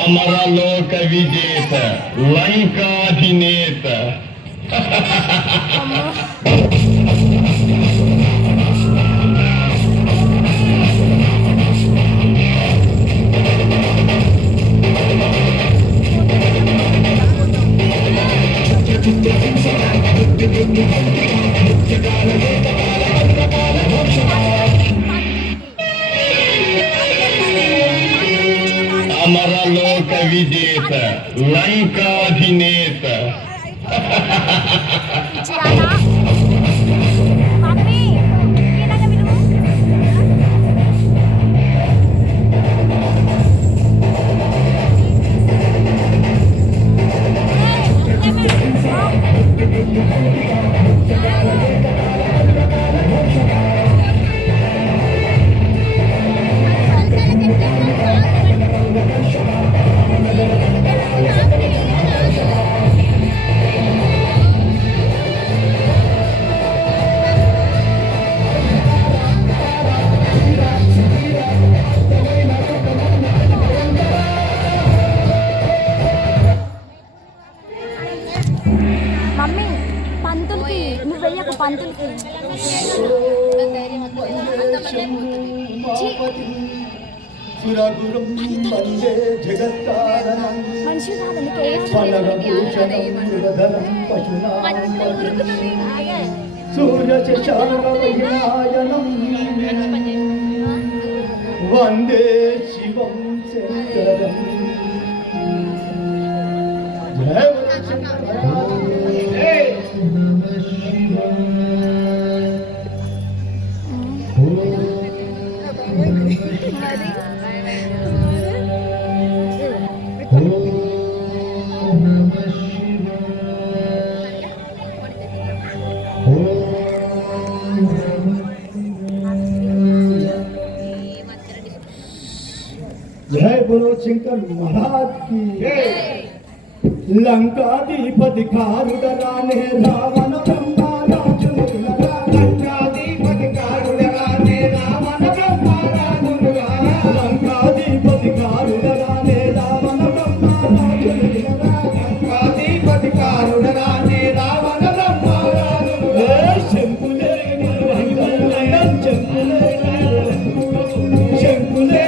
అమరలోక విజేత లంకాధినేత అమరలోక విజేత లంకాధినేత సురగురం వందే జగత్కారణం ఫలభూషణం మృగధరం పశునాం సూర్యచశారవైనాయనం వందే శివం శంకరం. जय बोलो शंकर महाराज की लंकाधिपति कारुडराने रावण ब्रह्मा राजुनुगा लंकाधिपति कारुडराने रावण ब्रह्मा राजुनुगा लंकाधिपति कारुडराने रावण ब्रह्मा राजुनुगा लंकाधिपति कारुडराने रावण ब्रह्मा राजुनुगा शंकुले शंकुले शंकुले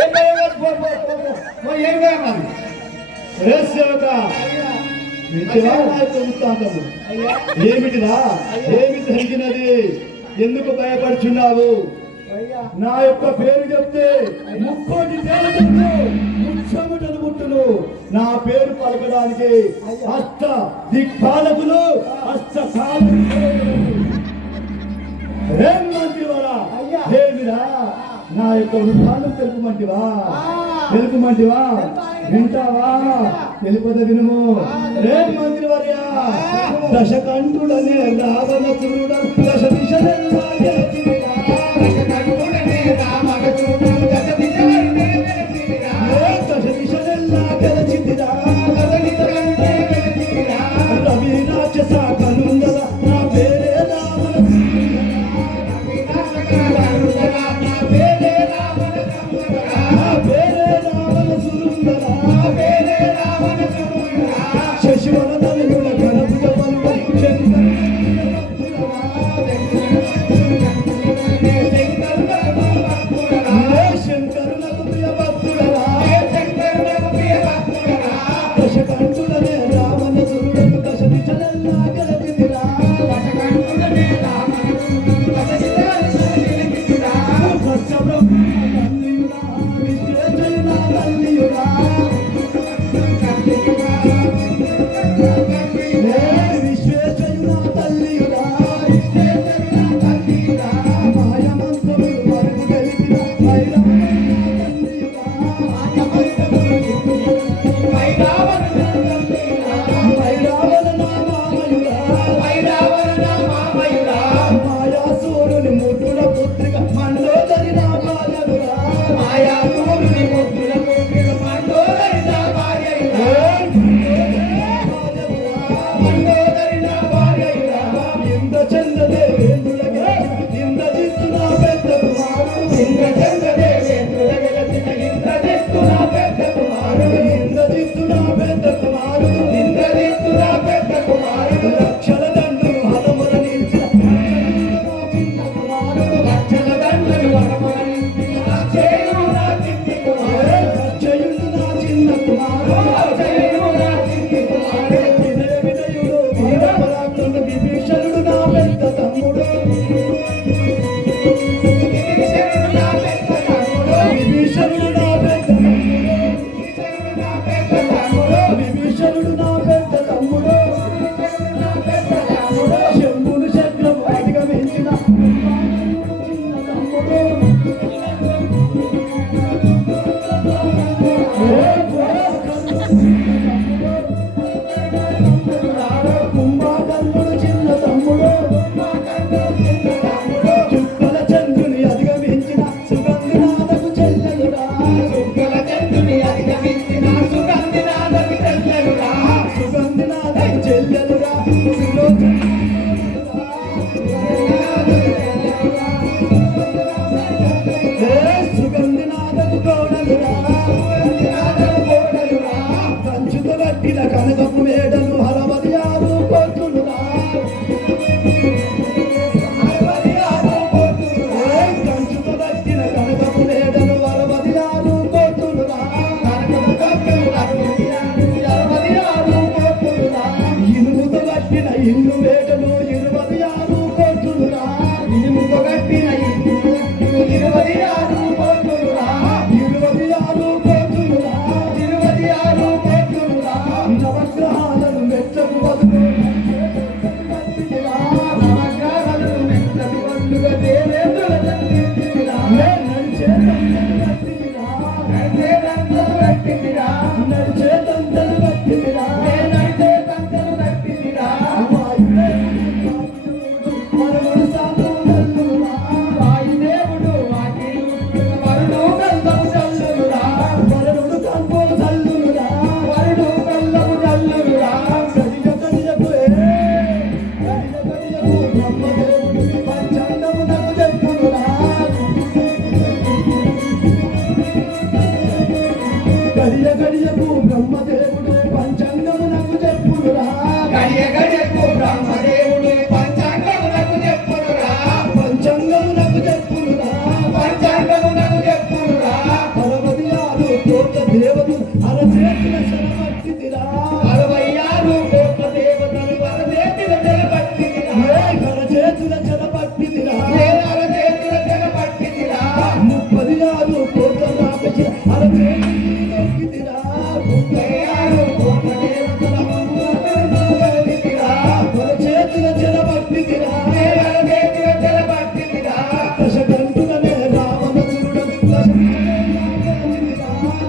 ఏం భయం పో పో పో పో. పో, ఏం భయం అది రే సేవక వింటివా నా యొక్క వృత్తాంతము? ఏమిటిరా ఏమి జరిగినది? ఎందుకు భయపడుచున్నావు? నా యొక్క పేరు చెప్తే ముక్కోటి దేవతలు ముచ్చముటలు పుట్టును. నా పేరు పలకడానికి అష్ట దిక్పాలకులు ఏం మంటివారా? ఏమిరా నా యొక్క వృత్తాంతం తెలుపుమంటివా? వింటావా? తెలుపద వినుము. రేం మంత్రి వర్య దశకంఠుడనే రావణసురుడ దశ దిశలెల్లా గెలిచిరా. దశ దిశలెల్లా గెలిచిరా. రవి రాక్షస కనుందల నా పేరే శశివనదనుల గణపుట పలువై శంకరులకు ప్రియ భక్తుడరా. దశకంఠుడనే రావణసురుడకు దశ దిశలెల్లా గెలిచిరా. కనకపు మేడలు హరవది ఆరు కోతులురా. కంచుతో దక్కిన కనకపు మేడలు హరవది ఆరు కోతులురా. ఇనుముతో కట్టిన ఇల్లు మేడలు 26 కోతులురా. ఇనుముతో కట్టిన ఇల్లు 26 కోతులురా.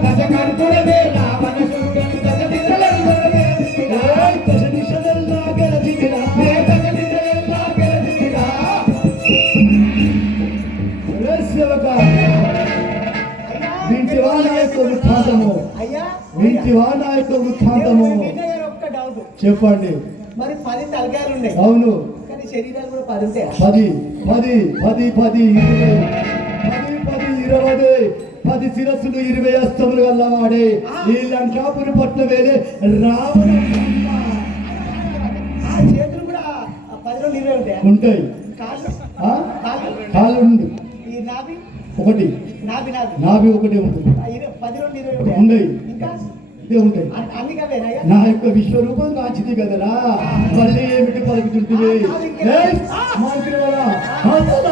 దశకంఠుడవే రావణ శూరుడను దశ దిశలలో గెలిచితిరా. దశ దిశలెల్లా గెలచితిరా. దశ దిశలెల్లా గెలిచితిరా. రే సేవక వింటివా నా యొక్క వృత్తాంతము, అయ్యా వింటివా నా యొక్క వృత్తాంతము ఒక్క డౌట్, చెప్పండి. మరి 10 తలకాయలు ఉన్నాయి అవును, కానీ శరీరాలు కూడా 10 ఉంటాయి. 10 10 10 10 20 10 శిరస్సులు 20 అస్తములు గల్లవాడే ఈ లంకాపురి పట్టణమేలే రావణ ఆ చేతులు కూడా 10 నుండి 20 ఉంటాయి. ఉంటాయి. కాళ్ళు ఆ? కాళ్ళు కాళ్ళు ఉండు ఈ నాభి ఒకటి, నాభి నాభి నాభి ఒకటి ఉంటుంది. 10 నుండి 20 ఉంటాయి. ఉన్నాయి. ఇంకా ఇదే ఉంటాయి. అన్ని కవేనాయ్యా? నా యొక్క విశ్వరూపం కాచిది కదరా, మళ్ళీ ఏమిటి పలుకుతుంటుంది? ఏయ్, మాంత్రివాడా, ఆతన,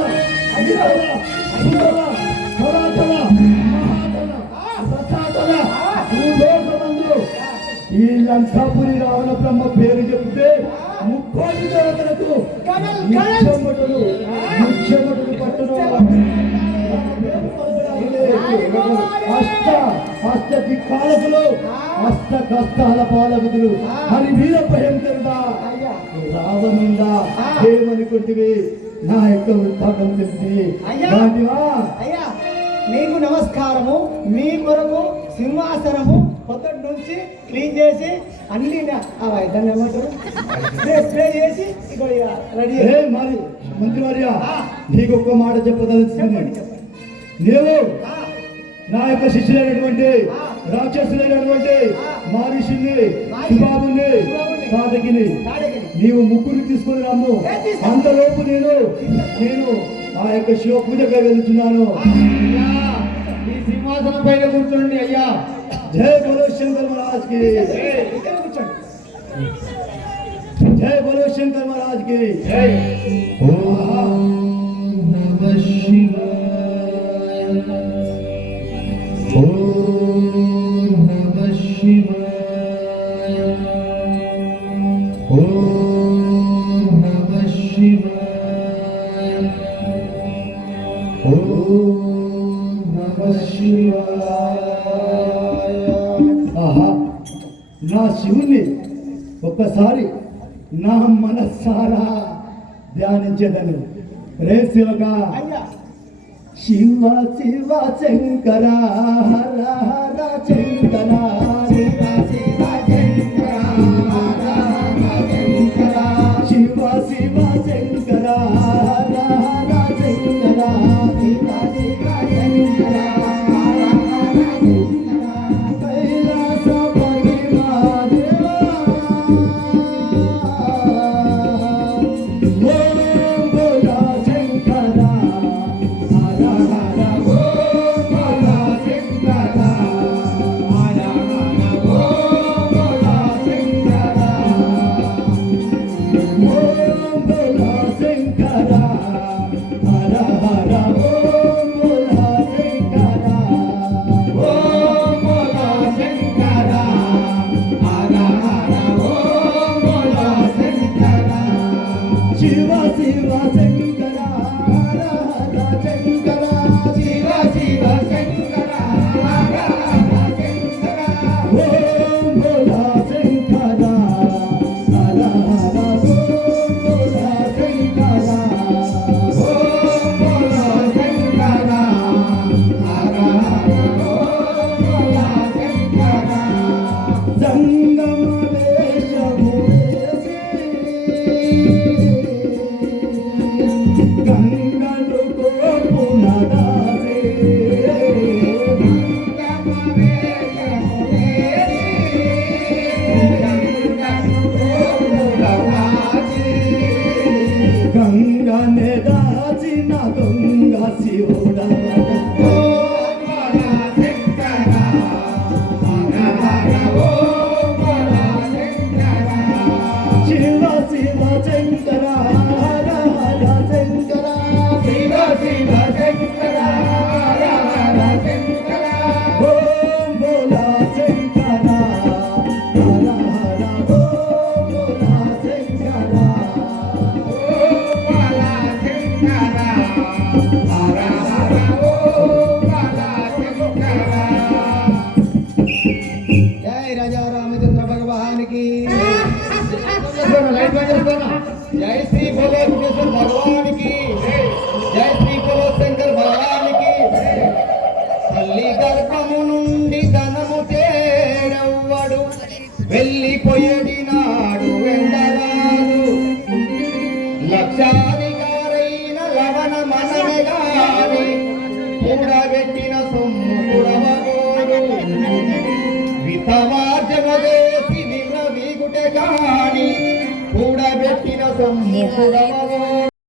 అగిరవడా, అగిరవడా, పురాతన, మహాతన, ప్రసాతన, భూలోకమందు ఈ లంకాపురి రావణ బ్రహ్మ పేరు చెప్తే 30 దేవతలకు ముఖ్యమటులు పట్టును అష్ట దిక్పాలకులు, అష్ట కష్టాల పాలకులు అని వీర భయంకరుడా రావనుందా ఏమనుకుంటివి? నా యొక్క వృత్తాంతం తెలిసి వాటివా? అయ్యా నీకు నమస్కారము. మీ కొరకు సింహాసనము పొద్దుటి నుంచి క్లీన్ చేసి అన్ని దాన్ని ఏమంటారు స్ప్రే చేసి ఇక్కడ రెడీ. మరి మంత్రివర్య నీకు ఒక్క మాట చెప్పదలుచుకుంది. నీవు నా యొక్క శిష్యులైనటువంటి రాక్షసులైనటువంటి మహర్షిని, సుబాబుని, తాటకిని నీవు ముగ్గురు తీసుకొని రమ్ము. అంతలోపు నేను ఆ యొక్క శివ పూజగా వెళ్తున్నాను. ఈ సింహాసనం పైన కూర్చోండి అయ్యా. జయ బలో శంకర్ మహారాజ్ కి, జయ బలో శంకర్ మహారాజ్ కి. ఓం నమః శివాయ. ఓం నమః శివాయ. ఓం నమః శివాయ. ఓం నమః శివాయ. ఆహా, నా శివుణ్ణి ఒక్కసారి నా మనస్సారా ధ్యానించేదని. రే శివగా అయ్యా శివ శివ శంకర హర హర శంకర, శివ శివ శంకర హర హర శంకర, శివ శివ శంకర హర హర శంకర, శివ శివ శంకర హర హర శంకర, కైలాసపతి మహాదేవా. ఓం భోలా శంకర హర హర, ఓం భోలా శంకర హర హర, తల్లి గర్భము నుండి ధనము తేడవ్వడు వెళ్ళిపోయేడి నాడు వెంటరాదు లక్షాధికారైన లవణ మనమే గాని కూడబెట్టిన సొమ్ము కుడవగోడు వితమార్జన చేసి విర్ర వీగుటే గాని కూడబెట్టిన సొమ్ము కుడవగోడు